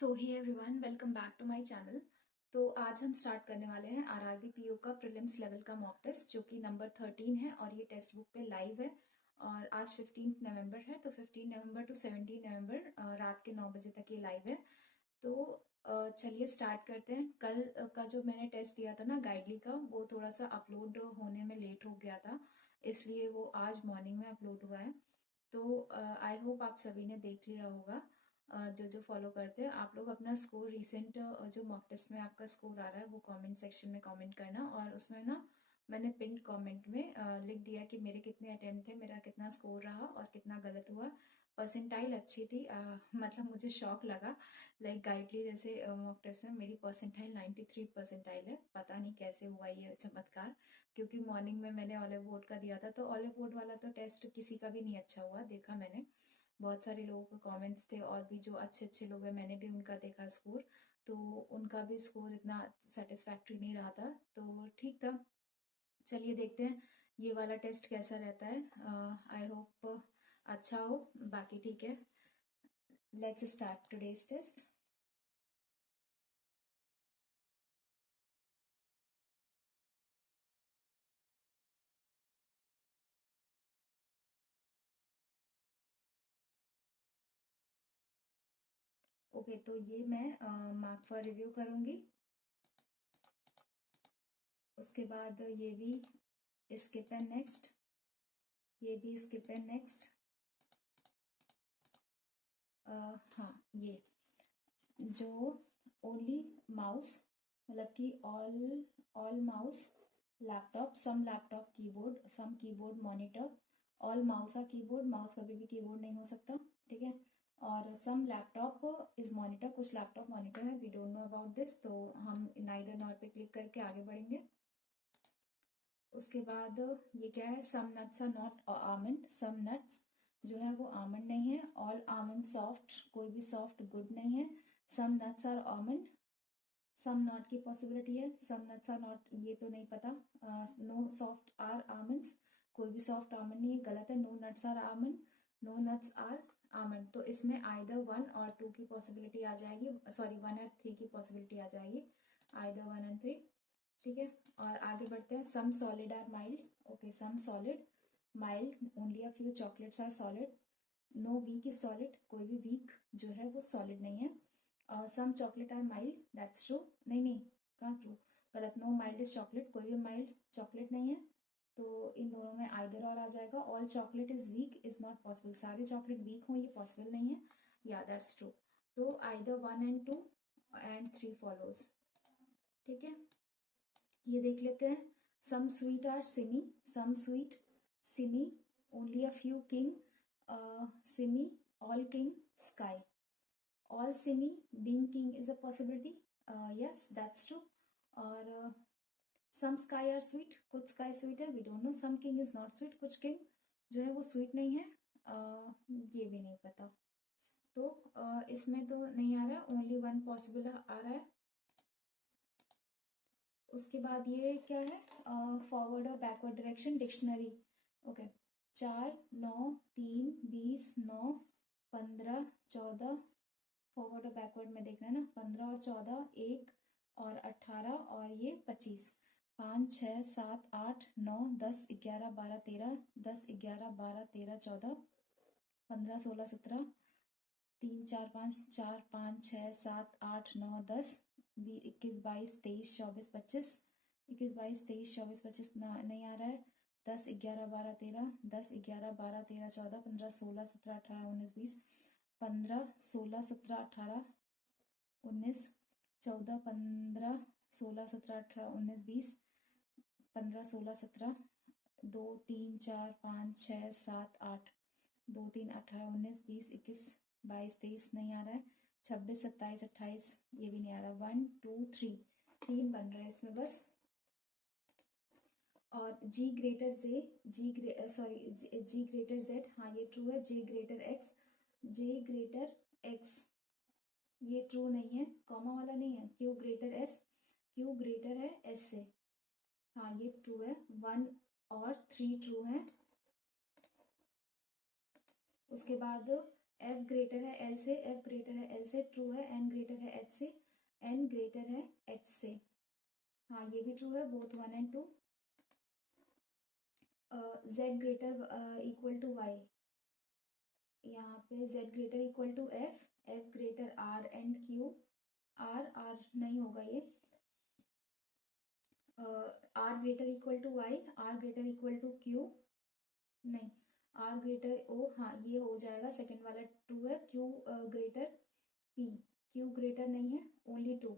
So hey everyone, welcome back to my channel. तो आज हम स्टार्ट करने वाले हैं आरआरबी पीओ का प्रीलिम्स लेवल का मॉक टेस्ट, जो कि नंबर 13 है और ये टेक्स्ट बुक पे लाइव है। और आज 15 नवंबर है, तो 15 नवंबर टू 17 नवंबर रात के 9 बजे तक ये लाइव है। तो चलिए स्टार्ट करते हैं। कल का जो मैंने टेस्ट दिया था ना गाइडली का, वो थोड़ा सा अपलोड होने में लेट हो गया था, इसलिए वो आज मॉर्निंग में अपलोड हुआ है। तो आई होप आप सभी ने देख लिया होगा। जो जो फॉलो करते हैं आप लोग अपना स्कोर रिसेंट जो मॉक टेस्ट में आपका स्कोर आ रहा है वो कमेंट सेक्शन में कमेंट करना। और उसमें ना मैंने पिन कमेंट में लिख दिया कि मेरे कितने अटेम्प्ट थे, मेरा कितना स्कोर रहा और कितना गलत हुआ। परसेंटाइल अच्छी थी, मतलब मुझे शौक लगा। लाइक गाइडली जैसे मॉक टेस्ट में मेरी परसेंटाइल 93 परसेंटाइल है। पता नहीं कैसे हुआ ये चमत्कार, क्योंकि मॉर्निंग में मैंने ऑलिव बोर्ड का दिया था, तो ऑलिव बोर्ड वाला तो टेस्ट किसी का भी नहीं अच्छा हुआ, देखा मैंने। बहुत सारे लोगों के कमेंट्स थे और भी जो अच्छे अच्छे लोग हैं मैंने भी उनका देखा स्कोर, तो उनका भी स्कोर इतना सेटिस्फैक्ट्री नहीं रहा था, तो ठीक था। चलिए देखते हैं ये वाला टेस्ट कैसा रहता है। आई होप अच्छा हो, बाकी ठीक है। Let's start today's test. Okay, तो ये मैं मार्क फॉर रिव्यू करूँगी। उसके बाद ये भी स्किप एंड नेक्स्ट, ये भी स्किप एंड नेक्स्ट। हाँ, ये जो ओनली माउस, मतलब कि all all mouse laptop, some laptop keyboard, some keyboard monitor, all mouse are keyboard, mouse कभी भी कीबोर्ड नहीं हो सकता, ठीक है। और सम लैपटॉप इज मॉनिटर, कुछ लैपटॉप मॉनिटर है, we don't know about this, तो हम नाइदर नॉर पे क्लिक करके आगे बढ़ेंगे। उसके बाद ये क्या है, some nuts are not almond, some nuts जो है वो आमंड नहीं है। ऑल आमंड सॉफ्ट, कोई भी सॉफ्ट गुड नहीं है। Some nuts are almond, some not की पॉसिबिलिटी है, सम नट्स आर नॉट ये तो नहीं पता। नो सॉफ्ट आर आमंड्स, कोई भी सॉफ्ट आमंड नहीं है, गलत है। No nuts are almond, no nuts are almond, तो इसमें आइदर 1 और 2 की पॉसिबिलिटी आ जाएगी, सॉरी 1 और 3 की पॉसिबिलिटी आ जाएगी, आइदर 1 एंड 3, ठीक है। और आगे बढ़ते हैं। Some solid are mild, okay, some solid mild, only a few chocolates are solid. No weak is solid, कोई भी वीक जो है वो सॉलिड नहीं है। Some chocolate are mild, that's true, नहीं नहीं, कहाँ ट्रू, गलत। नो माइल्ड इज चॉकलेट, कोई भी माइल्ड चॉकलेट नहीं है, तो इन दोनों में आइदर और आ जाएगा। All chocolate is weak is not possible, सारे चॉकलेट वीक हो ये पॉसिबल नहीं है, या दैट्स ट्रू। तो आइदर 1 एंड 2 एंड 3 फॉलोज, ठीक है। ये देख लेते हैं। Some sweet are simmy, some sweet simmy, only a few king simmy, all king sky, all simmy being king is a possibility, yes that's true. और some sky are sweet, कुछ sky sweet है, we don't know. Some king is not sweet, कुछ king जो है वो sweet नहीं है, ये भी नहीं पता। तो इसमें तो नहीं आ रहा है, ओनली 1 पॉसिबल आ रहा है। उसके बाद ये क्या है, फॉरवर्ड और backward direction dictionary, okay. 4, 9, 3, 20, 9, 15, 14, forward और बैकवर्ड में देखना है ना, 15 और 14, 1 और 18 और ये 25, 5, 6, 7, 8, 9, 10, 11, 12, 13, 10, 11, 12, 13, 14, 15, 16, 17, 3, 4, 5, 4, 5, 6, 7, 8, 9, 10, 21, 22, 23, 24, 25, 21, 22, 23, 24, 25 नहीं आ रहा है। 10, 11, 12, 13, 10, 11, 12, 13, 14, 15, 16, 17, 18, 19, 20, 15, 16, 17, 18, 19, 14, 15, 16, 17, 18, 19, 20, 15, 16, 17, 2, 3, 4, 5, 6, 7, 8, 2, 3, 18, 19, 20, 21, 22, 23 नहीं आ रहा है। 26, 27, 28 ये भी नहीं आ रहा। 1, 2, 3, 3 बन रहा है इसमें बस। और जी ग्रेटर जे, जी ग्रेटर जेड, हाँ ये ट्रू है। जे ग्रेटर एक्स, जे ग्रेटर एक्स ये ट्रू नहीं है, कॉमा वाला नहीं है। Q greater S, Q greater है एस से, हाँ ये ट्रू है। 1 और 3 ट्रू है। उसके बाद एफ ग्रेटर है एल से, एफ ग्रेटर है एल से, ट्रू है। एन ग्रेटर है एच से, एन ग्रेटर है एच से। हाँ ये भी ट्रू है, both 1 and 2। Z greater equal to Y, यहाँ पे Z greater equal to F, F greater R and Q. R R नहीं होगा ये। R greater equal to Y, R greater equal to Q, नहीं। आर ग्रेटर ओ, हाँ ये हो जाएगा, सेकेंड वाला ट्रू है। Q greater P, Q greater नहीं है, ओनली टू।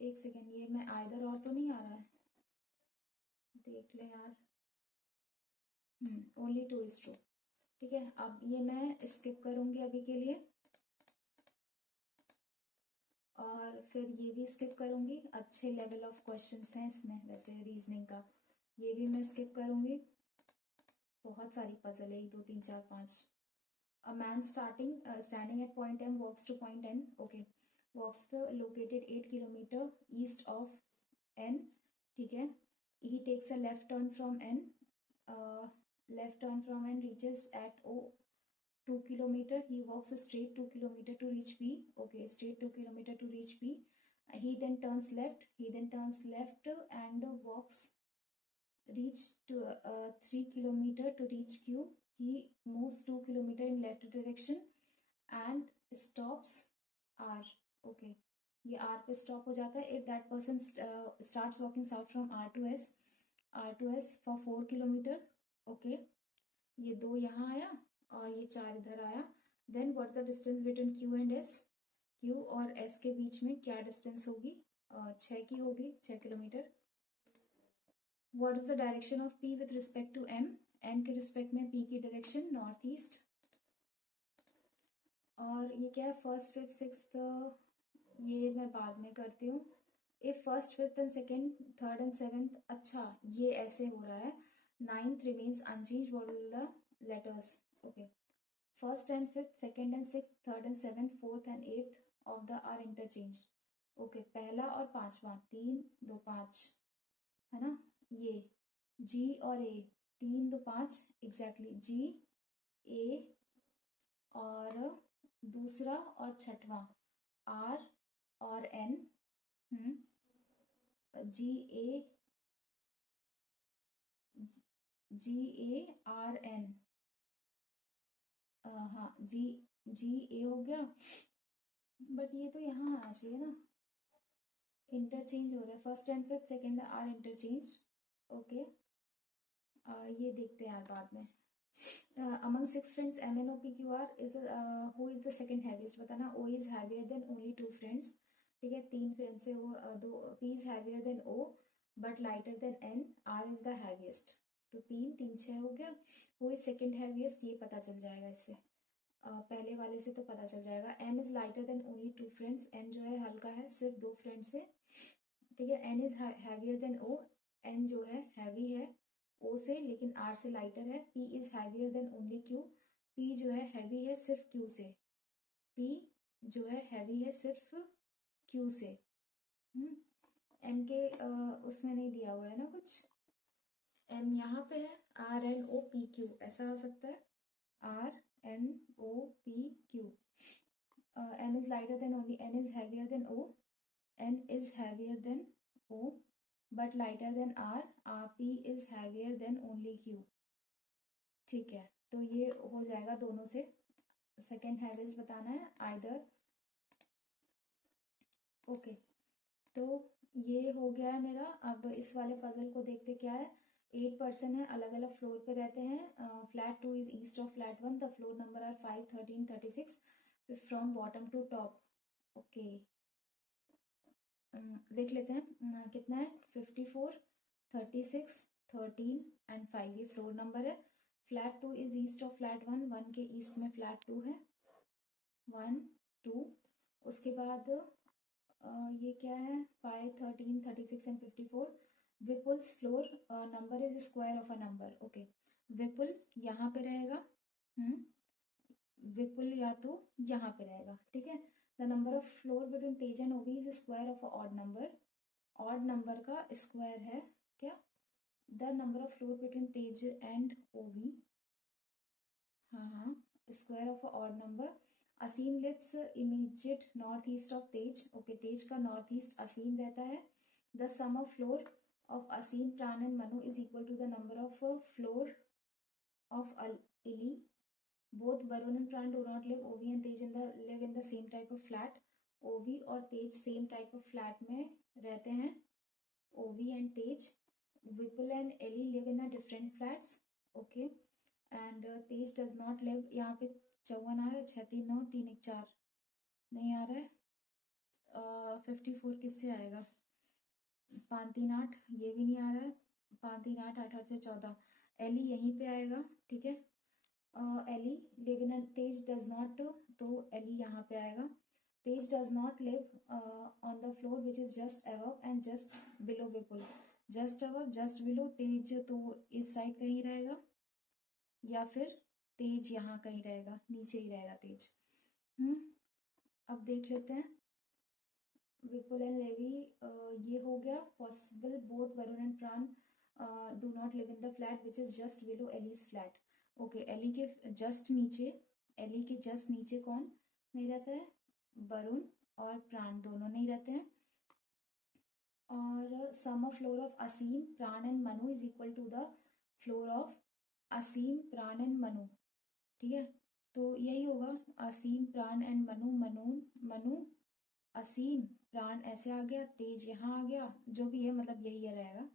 एक सेकेंड, ये मैं आइदर और तो नहीं आ रहा है, देख ले यार। Only two is true. ठीक है, अब ये मैं स्किप करूंगी अभी के लिए, और फिर ये भी स्किप करूंगी। अच्छे लेवल ऑफ क्वेश्चंस हैं इसमें वैसे रीजनिंग का, ये भी मैं स्किप करूंगी। बहुत सारी पजल है, 1 2 3 4 5। A man standing at point M walks to point N. Okay, walks to located 8 kilometer east of N. ठीक है, he takes a left turn from N. Left turn from N reaches at O 2 kilometer. He walks straight 2 kilometer to reach P. Okay, straight 2 kilometer to reach P. He then turns left. He then turns left and walks reach to 3 kilometer to reach Q. He moves 2 kilometer in left direction and stops R. Okay, ये R पे stop हो जाता है। If that person starts walking south from R to S, R to S for 4 kilometer. Okay, ये 2 यहाँ आया और ये 4 इधर आया। Then what's the distance between Q and S? Q और S के बीच में क्या distance होगी? 6 की होगी, 6 kilometre. What is the direction of P with respect to M? M के रिस्पेक्ट में P की डायरेक्शन नॉर्थ ईस्ट। और ये क्या है, फर्स्ट फिफ्थ सिक्स्थ, ये मैं बाद में करती हूँ। If first fifth and second third and seventh, अच्छा ये ऐसे हो रहा है। Ninth remains unchange, what will the letters? Okay, first and fifth, second and sixth, third and seventh, fourth and eighth of the are interchange. Okay, पहला और पांचवा, 3 2 5 है ना। ये जी और ए, 3 2 5 एग्जैक्टली, जी ए, और दूसरा और छठवां आर और N. G A, G A R N, हाँ जी, जी ए हो गया। बट ये तो यहाँ आना चाहिए ना, इंटरचेंज हो रहा है, first and fifth second are interchange. Okay, ये देखते हैं यार बाद में। among 6 friends M N O P Q R is who is the second heaviest? बताना। O is heavier than only 2 friends। ठीक है, 3 फ्रेंड्स है वो, दो। P is heavier than O but lighter than N। R is the heaviest। तो 3 3 6 हो गया। Who is second heaviest, ये पता चल जाएगा इससे, पहले वाले से तो पता चल जाएगा। M is lighter than only 2 friends। N जो है हल्का है सिर्फ 2 फ्रेंड से। ठीक है, N is heavier than O। N जो है हैवी है O से लेकिन R से लाइटर है। P is heavier than only Q। P जो है हैवी है सिर्फ Q से। P जो है हैवी है सिर्फ Q से। M के उसमें नहीं दिया हुआ है ना कुछ, M यहाँ पे है, R N O P Q ऐसा आ सकता है, R N O P Q। M is lighter than only, N is heavier than O, N is heavier than O but lighter than R, P is heavier than only Q। ठीक है, तो ये हो जाएगा दोनों से। सेकेंड हैवीज बताना है आइदर। ओके, तो ये हो गया है मेरा। अब इस वाले पजल को देखते क्या है। 8 पर्सन है, अलग अलग फ्लोर पे रहते हैं। Flat 2 is east of flat 1। The floor number are 5 13 36 from bottom to top. Okay, देख लेते हैं कितना है। 54 36 13 एंड 5 ये फ्लोर नंबर है। Flat 2 is east of flat 1। 1 के ईस्ट में फ्लैट 2 है, 1 2। उसके बाद ये क्या है, 5 13 36 and 54। Vipul's floor number is square of a number. Okay, Vipul यहाँ पे रहेगा, विपुल या तो यहाँ पे रहेगा। ठीक है, the number of floor between Tej and Ovi is square of a odd number. Odd number का स्क्वायर है क्या, the number of floor between Tej and Ovi हाँ, square of a odd number. Asim lives immediate north east of Tej. Okay, Tej का north east Asim रहता है. The sum of floor of Asim, Pran and Manu is equal to the number of floor of Ili. Both Varun and Pran do not live Ovi and Tej live in the same type of flat. Ovi और Tej same type of flat में रहते हैं. Ovi and Tej. Vipul and Eli live in a different flats. Okay. And Tej does not live. यहाँ पे 54 आ रहा है. 6 3 9 3 1 4 नहीं आ रहा है. 54 किससे आएगा? 5 3 8 ये भी नहीं आ रहा है. 5 3 8 8 8 से 14. एली यहीं पे आएगा. ठीक है. Eli live in Tej does not. तो एली यहाँ पे आएगा. Tej does not live on the floor which is just above and just below Vipul. Just above just below Tej तो इस साइड कहीं रहेगा या फिर तेज यहाँ कहीं रहेगा. नीचे ही रहेगा तेज. अब देख लेते हैं. विपुल एंड लेवी ये हो गया. Possible both Varun and Pran do not live in the flat which is just below Ellie's flat. Okay, Ellie के जस्ट नीचे. एली के जस्ट नीचे कौन नहीं रहता है? वरुण और प्राण दोनों नहीं रहते हैं. और sum of floor of Asim, Pran and Manu is equal to the floor of Asim, Pran and Manu. ठीक है, तो यही होगा. असीम, प्राण एंड मनु. मनु असीम, प्राण ऐसे आ गया, तेज यहाँ आ गया. जो भी है मतलब यही है रहेगा.